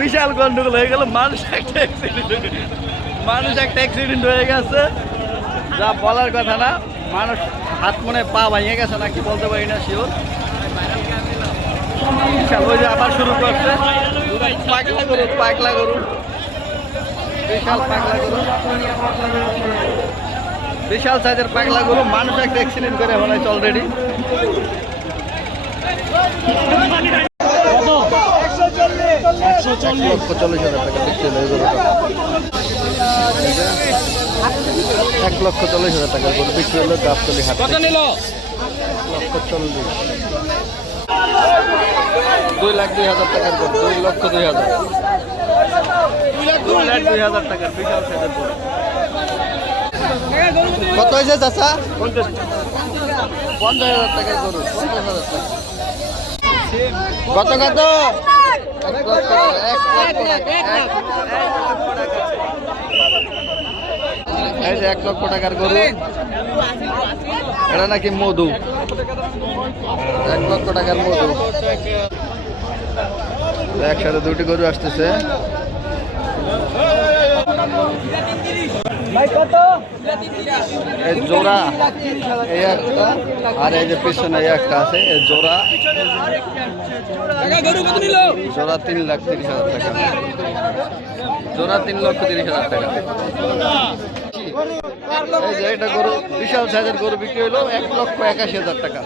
বিশাল গন্ডগোল হয়ে গেল। মানুষ একটা অ্যাক্সিডেন্ট হয়ে গেছে, যা বলার কথা না। মানুষ হাত মনে পা ভাঙিয়ে গেছে নাকি বলতে পারি না শিওর। ওই যে আবার শুরু করছে, পাগলা গরু, বিশাল পাগলা গরু, বিশাল সাইজের পাগলা গরু। মানুষ একটা অ্যাক্সিডেন্ট করে ফেলাইছে অলরেডি। 1,40,000 টাকা বিক্রি হলো এই গরুটা। 1,40,000 টাকার গরু বিক্রি হলো গাবতলী হাট। 1,40,000। 2,02,000 টাকার গরু, 2,02,000। 2,02,000 টাকার বিশাল সাইজের গরু। কত হয়েছে চাচা? 50,000 টাকার গরু, 50,000 টাকা। কত কত? 1 লক্ষ টাকা। এই যে 1 লক্ষ টাকার গরু, এটা নাকি মধু। 1 লক্ষ টাকার মধু। একসাথে দুটি গরু আসতেছে। এই জোড়া এই একটা, আর এই যে পিছনে এই একটা আছে, এই জোড়া। জোড়া 3,30,000 টাকা। জোড়া 3,30,000 টাকা। এই যে এটা গরু, বিশাল সাইজের গরু বিক্রি হলো 1,81,000 টাকা।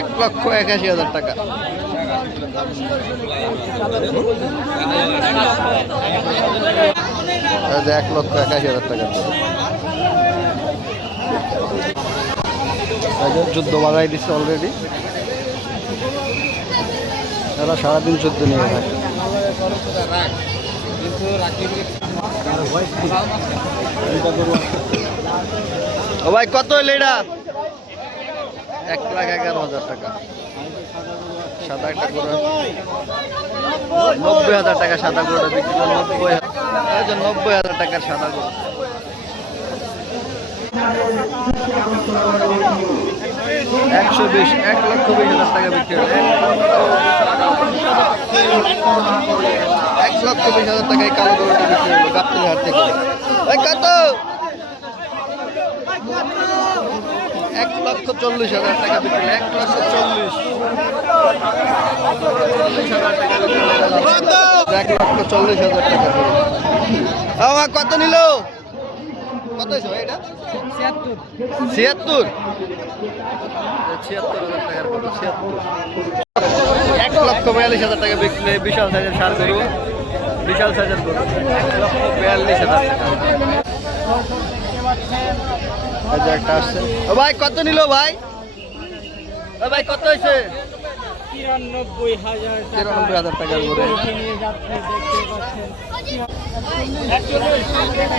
1,81,000 টাকা। 1,81,000 টাকা। যুদ্ধ বাজাই দিচ্ছে অলরেডি। এরা সারাদিন যুদ্ধ নিয়ে থাকে। ও ভাই কত হইল এটা? 1,11,000 টাকা। সাদা একটা গরু 90,000 টাকা। সাদা গরুটা বিক্রি করলো 90,000 টাকার সাদা গরু। 120, 1,20,000 টাকা বিক্রি হলো। 1,20,000 টাকায় কালো গরুটা বিক্রি হলো গাবতলী হাট থেকে। কত? 1,40,000 টাকা বিক্রি। 1,40,000 1,40,000 টাকা। আমার কত নিল? কত হয়েছে ভাই এটা? 76। 76,000 টাকার কত? 76। 1,42,000 টাকা বিক্রি। বিশাল সাইজের ষাঁড় গরু, বিশাল সাইজের গরু। 1,42,000 টাকা। একটা আসছে। ও ভাই কত নিল ভাই? ও ভাই কত হয়েছে? 93,000 টাকার গরু।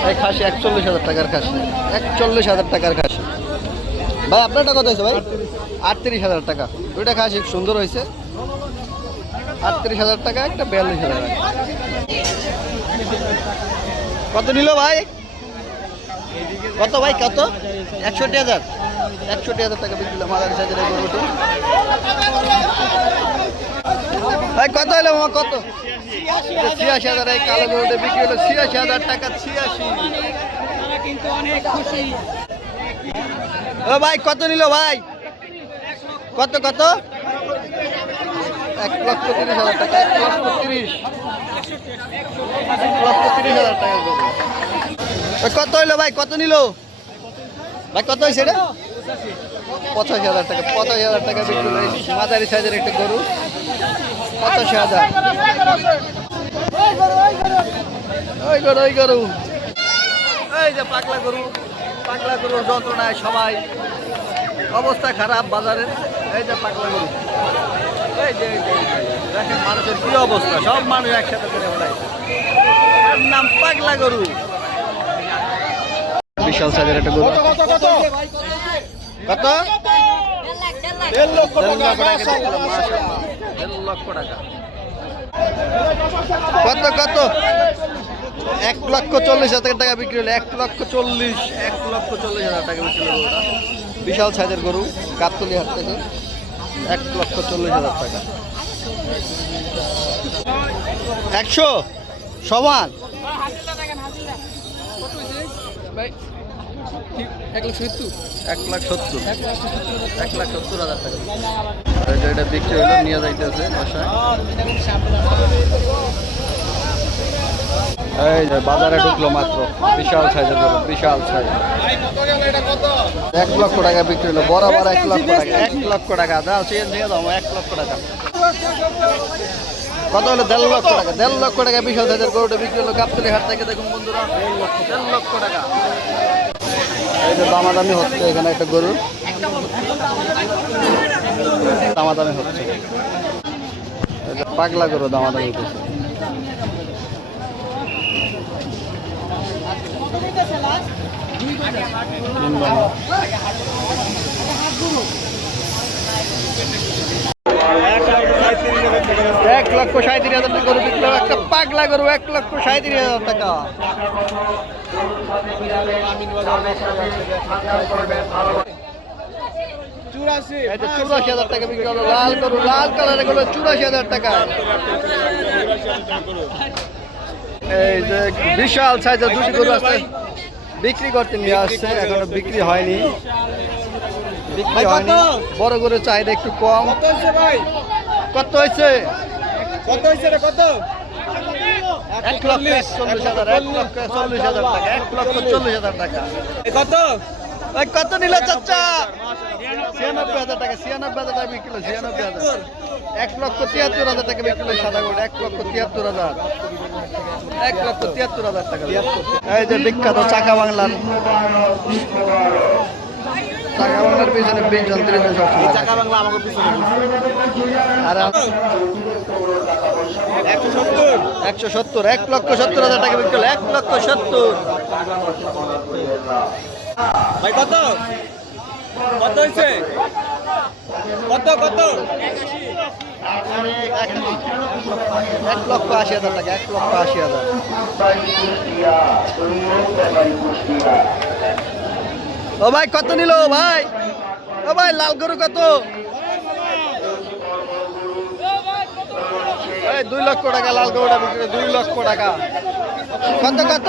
এই খাসি 41,000 টাকার খাসি। 41,000 টাকার খাসি। ভাই আপনারটা কত হয়েছে ভাই? 38,000 টাকা। দুইটা খাসি সুন্দর হয়েছে। 38,000 টাকা একটা, 42,000 টাকা। কত নিল ভাই? কত ভাই কত? 61,000। 61,000 টাকা বিক্রি হলো মাদারি সাইজের এই গরুটি। ভাই কত হলো মামা? কত? 86,000। এই কালো গরুটি বিক্রি হলো 86,000 টাকা। 86। ও ভাই কত নিল ভাই? কত কত? 1,30,000 টাকা। 1,30,000। 1,30,000 টাকা গরু। কত হইলো ভাই? কত নিল ভাই? কত হয়েছে এটা? 85,000 টাকা। 85,000 টাকা বিক্রি হলো মাঝারি সাইজের একটা গরু। 85,000। ওই গরু, ওই গরু, এই যে পাগলা গরু। পাগলা গরুর যন্ত্রণায় সবাই অবস্থা খারাপ বাজারের। এই যে পাগলা গরু, এই যে দেখেন মানুষের কি অবস্থা। সব মানুষ একসাথে করে বেড়াইছে। এর নাম পাগলা গরু। বিশাল সাইজের একটা গরু। কত? 1,50,000 টাকা। কত কত? 1,40,000 টাকা বিক্রি হলো, 1,40,000 টাকা বিক্রি হলো ওটা। বিশাল সাইজের গরু গাবতলী হাট থেকে 1,40,000 টাকা। 100 সমান 1,70,000 টাকা। এটা বিক্রি হলো, নিয়ে যাইতেছে বাসায়। এই যে বাজারে ঢুকলো মাত্র, বিশাল সাইজের গরু, বিশাল সাইজ। 1 লক্ষ টাকা বিক্রি হলো, বরাবর 1 লক্ষ টাকা, 1 লক্ষ টাকা দাও, চেঞ্জ নিয়ে দাও 1 লক্ষ টাকা। কত হলো? 1.5 লক্ষ টাকা। 1.5 লক্ষ টাকা বিশাল সাইজের গরুটা বিক্রি হলো গাবতলী হাট থেকে। দেখুন বন্ধুরা, 1.5 লক্ষ টাকা। এই যে দামাদামি হচ্ছে এখানে একটা গরুর দামাদামি হচ্ছে। এই যে পাগলা গরু দামাদামি হচ্ছে। এক লক্ষ 37,000 টাকা গরু বিক্রি হলো, একটা পাগলা গরু 1,37,000 টাকা। এই যে 84,000 টাকা বিক্রি হলো, লাল গরু, লাল কালারের গরু 84,000 টাকা। এই যে বিশাল সাইজের দুটি গরু আছে, বিক্রি করতে নিয়ে আসছে, এখনো বিক্রি হয়নি। বড় গরুর চাহিদা একটু কম। কত হয়েছে? কত হয়েছে? কত? 1,40,000 টাকা, 1,40,000 টাকা। কত কত নিল চাচা? 96,000 টাকা, 96,000 টাকা বিক্রি হলো, 96,000। 1,73,000 টাকা বিক্রি হলো সাদা গরু, 1,73,000, 1,73,000 টাকা। এই যে বিখ্যাত চাকা বাংলার, চাকা বাংলার পিছনে 20 জন 30 জন সবসময়। চাকা বাংলা আমাকে পিছনে আর 170, 1,70,000 টাকা বিক্রি হলো, 1,70,000। ভাই কত কত হয়েছে? কত কত? 1,80,000 টাকা, 1,80,000। ও ভাই কত নিল ভাই? ও ভাই লাল গরু কত? 2 লক্ষ টাকা লাল গরুটা বিক্রি, 2 লক্ষ টাকা। কত কত?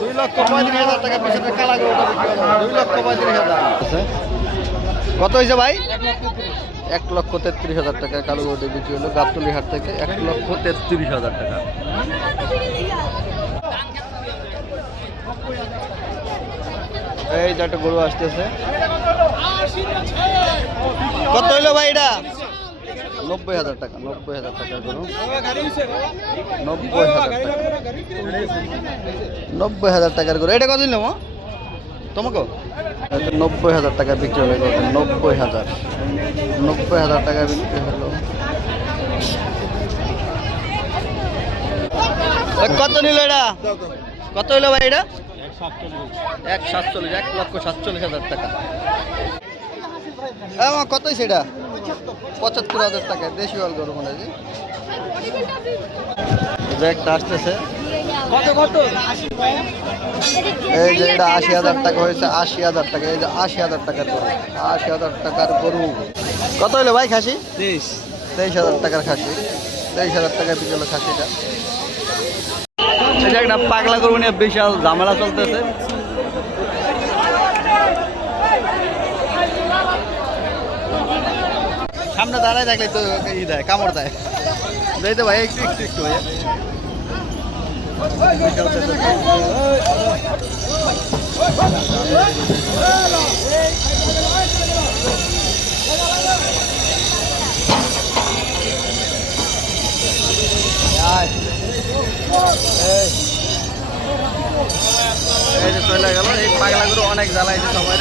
2,35,000 টাকা পিছনে কালা গরুটা বিক্রি হলো, 2,35,000। কত হয়েছে ভাই? 1,33,000 টাকা কালো গরুটা বিক্রি হলো গাবতলী হাট থেকে, 1,33,000 টাকা। এই যে একটা গরু আসতেছে, কত হইলো ভাই এটা? 90,000 টাকা, 90,000 টাকার গরু, 90,000 টাকার গরু। এটা কত দিল তোমাকে? 90,000 টাকা বিক্রি হলো, 90,000 টাকা বিক্রি হলো। কত নিল এটা? কত হইলো ভাই এটা? 1,47,000, 1,47,000 টাকা। কত সেটা? 75,000 টাকা, দেশি ওয়াল গরু মনে হয়। একটা আসতেছে, এই যে এটা 80,000 টাকা হয়েছে, 80,000 টাকা। এই যে 80,000 টাকার গরু, 80,000 টাকার গরু। কত হলো ভাই খাসি? 23,000 টাকার খাসি, 23,000 টাকা বিক্রি হলো খাসিটা। এটা একটা পাগলা গরু নিয়ে বিশাল ঝামেলা চলতেছে। সামনে দাঁড়ায় থাকলে তো ই দেয়, কামড় দেয়। যাই তো ভাই একটু একটু একটু ভাই। এই যে চলে গেল, এই পাগলা গরু অনেক জ্বালাইছে সবাই।